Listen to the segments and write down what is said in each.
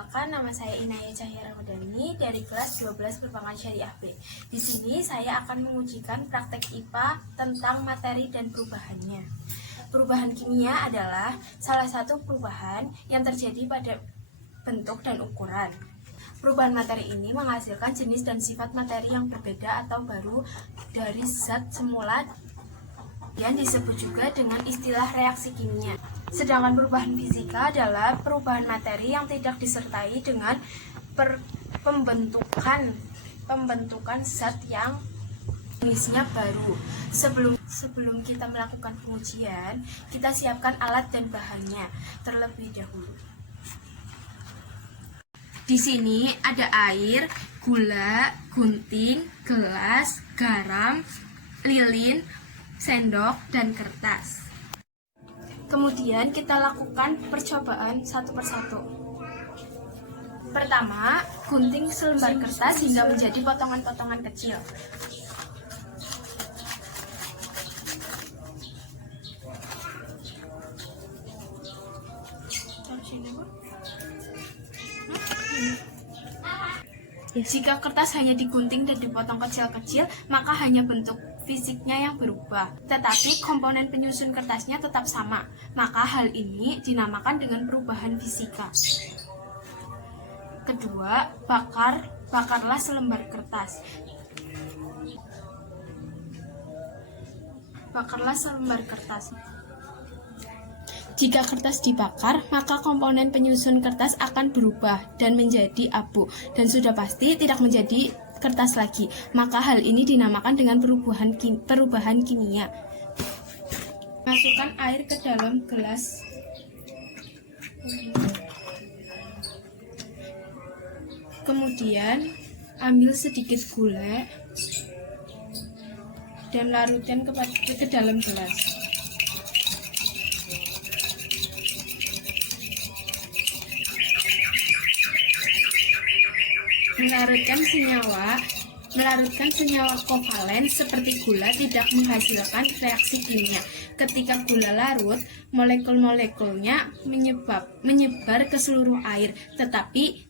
Perkenalkan, nama saya Inaya Cahya Ramadhani dari kelas 12 Perbankan Syariah B. Di sini saya akan mengujikan praktek IPA tentang materi dan perubahannya. Perubahan kimia adalah salah satu perubahan yang terjadi pada bentuk dan ukuran. Perubahan materi ini menghasilkan jenis dan sifat materi yang berbeda atau baru dari zat semula, yang disebut juga dengan istilah reaksi kimia. Sedangkan perubahan fisika adalah perubahan materi yang tidak disertai dengan pembentukan zat yang jenisnya baru. Sebelum kita melakukan pengujian, kita siapkan alat dan bahannya terlebih dahulu. Di sini ada air, gula, gunting, gelas, garam, lilin, sendok, dan kertas. Kemudian kita lakukan percobaan satu persatu. Pertama, gunting selembar kertas hingga menjadi potongan-potongan kecil. Jika kertas hanya digunting dan dipotong kecil-kecil, maka hanya bentuk fisiknya yang berubah, tetapi komponen penyusun kertasnya tetap sama. Maka hal ini dinamakan dengan perubahan fisika. Kedua, bakarlah selembar kertas. Bakarlah selembar kertas. Jika kertas dibakar, maka komponen penyusun kertas akan berubah dan menjadi abu, dan sudah pasti tidak menjadi kertas lagi. Maka hal ini dinamakan dengan perubahan kimia. Masukkan air ke dalam gelas. Kemudian ambil sedikit gula dan larutkan ke dalam gelas. Melarutkan senyawa kovalen seperti gula tidak menghasilkan reaksi kimia. Ketika gula larut, molekul-molekulnya menyebar ke seluruh air, tetapi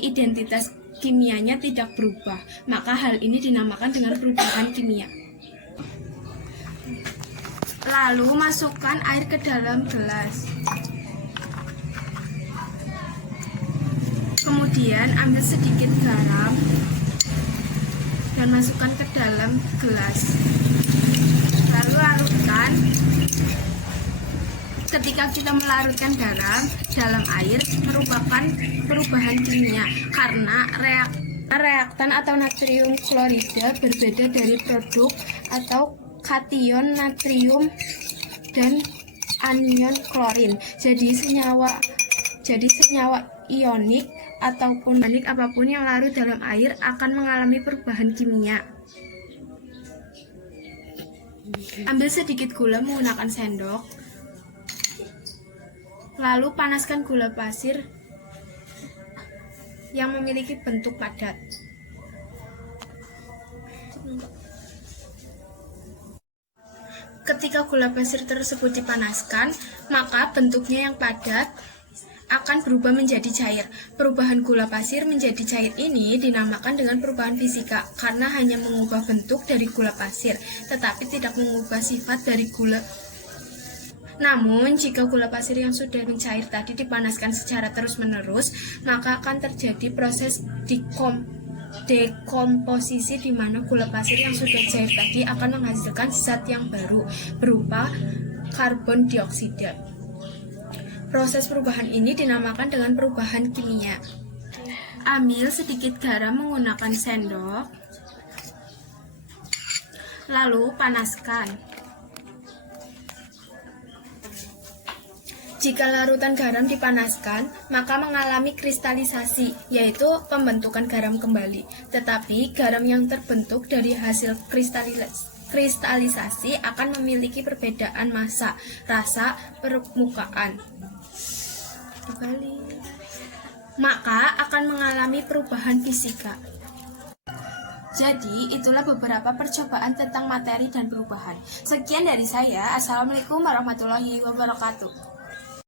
identitas kimianya tidak berubah. Maka hal ini dinamakan dengan perubahan kimia. Lalu masukkan air ke dalam gelas. Kemudian ambil sedikit garam dan masukkan ke dalam gelas. Lalu larutkan. Ketika kita melarutkan garam dalam air merupakan perubahan kimia karena reaktan atau natrium klorida berbeda dari produk atau kation natrium dan anion klorin. Jadi senyawa ionik ataupun organik apapun yang larut dalam air akan mengalami perubahan kimia. Ambil sedikit gula menggunakan sendok. Lalu panaskan gula pasir yang memiliki bentuk padat. Ketika gula pasir tersebut dipanaskan, maka bentuknya yang padat akan berubah menjadi cair. Perubahan gula pasir menjadi cair ini dinamakan dengan perubahan fisika karena hanya mengubah bentuk dari gula pasir, tetapi tidak mengubah sifat dari gula. Namun, jika gula pasir yang sudah mencair tadi dipanaskan secara terus-menerus, maka akan terjadi proses dekomposisi di mana gula pasir yang sudah cair tadi akan menghasilkan zat yang baru berupa karbon dioksida. Proses perubahan ini dinamakan dengan perubahan kimia. Ambil sedikit garam menggunakan sendok, lalu panaskan. Jika larutan garam dipanaskan, maka mengalami kristalisasi, yaitu pembentukan garam kembali. Tetapi garam yang terbentuk dari hasil kristalisasi akan memiliki perbedaan massa, rasa, permukaan. Maka akan mengalami perubahan fisika. Jadi, itulah beberapa percobaan tentang materi dan perubahan. Sekian dari saya. Assalamualaikum warahmatullahi wabarakatuh.